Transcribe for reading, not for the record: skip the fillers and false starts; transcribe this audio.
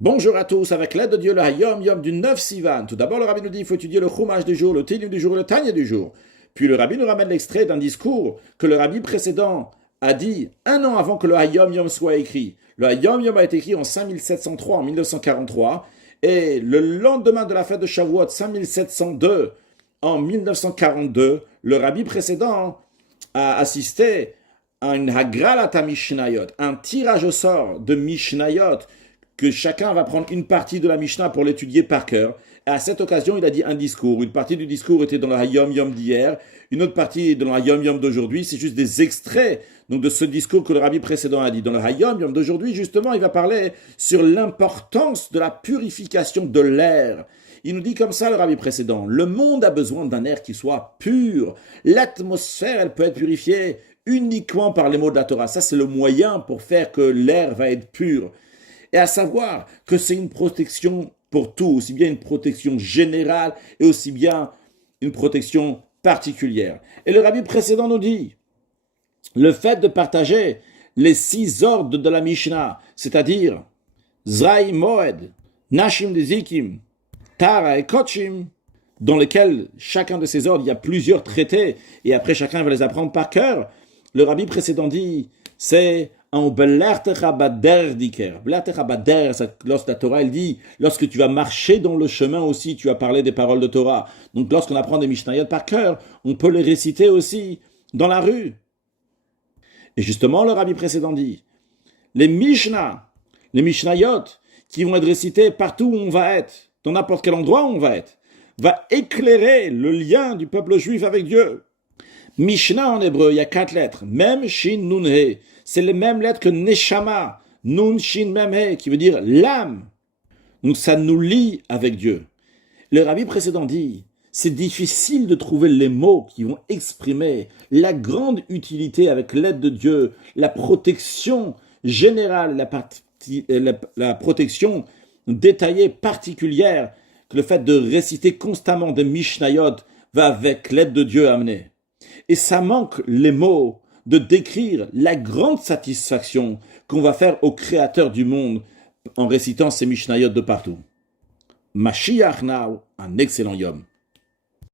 Bonjour à tous, avec l'aide de Dieu, le Hayom Yom du 9 Sivan. Tout d'abord, le rabbi nous dit qu'il faut étudier le Chumash du jour, le Télim du jour et le Tanya du jour. Puis le rabbi nous ramène l'extrait d'un discours que le rabbi précédent a dit un an avant que le Hayom Yom soit écrit. Le Hayom Yom a été écrit en 5703, en 1943, et le lendemain de la fête de Shavuot, 5702, en 1942, le rabbi précédent a assisté à une Hagralata Mishnayot, un tirage au sort de Mishnayot, que chacun va prendre une partie de la Mishnah pour l'étudier par cœur. Et à cette occasion, il a dit un discours. Une partie du discours était dans le Hayom Yom d'hier, une autre partie est dans le Hayom Yom d'aujourd'hui. C'est juste des extraits donc, de ce discours que le rabbi précédent a dit. Dans le Hayom Yom d'aujourd'hui, justement, il va parler sur l'importance de la purification de l'air. Il nous dit comme ça, le rabbi précédent, le monde a besoin d'un air qui soit pur. L'atmosphère, elle peut être purifiée uniquement par les mots de la Torah. Ça, c'est le moyen pour faire que l'air va être pur. Et à savoir que c'est une protection pour tout, aussi bien une protection générale et aussi bien une protection particulière. Et le rabbi précédent nous dit, le fait de partager les 6 ordres de la Mishnah, c'est-à-dire Zrai Moed, Nashim Dezikim, Tara et Kochim, dans lesquels chacun de ces ordres, il y a plusieurs traités, et après chacun va les apprendre par cœur, le rabbi précédent dit, c'est un belertecha bader diker. Belertecha bader, lorsque la Torah elle dit, lorsque tu vas marcher dans le chemin aussi, tu as parlé des paroles de Torah. Donc lorsqu'on apprend des Mishnayot par cœur, on peut les réciter aussi dans la rue. Et justement, le rabbi précédent dit, les Mishnah, les Mishnayot, qui vont être récités partout où on va être, dans n'importe quel endroit où on va être, va éclairer le lien du peuple juif avec Dieu. Mishnah en hébreu, il y a 4 lettres. Mem, Shin, Nun, He. C'est les mêmes lettres que Neshama. Nun, Shin, Mem, He, qui veut dire l'âme. Donc ça nous lie avec Dieu. Le rabbi précédent dit, c'est difficile de trouver les mots qui vont exprimer la grande utilité avec l'aide de Dieu, la protection générale, la protection détaillée, particulière, que le fait de réciter constamment des Mishnayot va avec l'aide de Dieu amener. Et ça manque les mots de décrire la grande satisfaction qu'on va faire au Créateur du monde en récitant ces Mishnayot de partout. Mashiach now, un excellent Yom.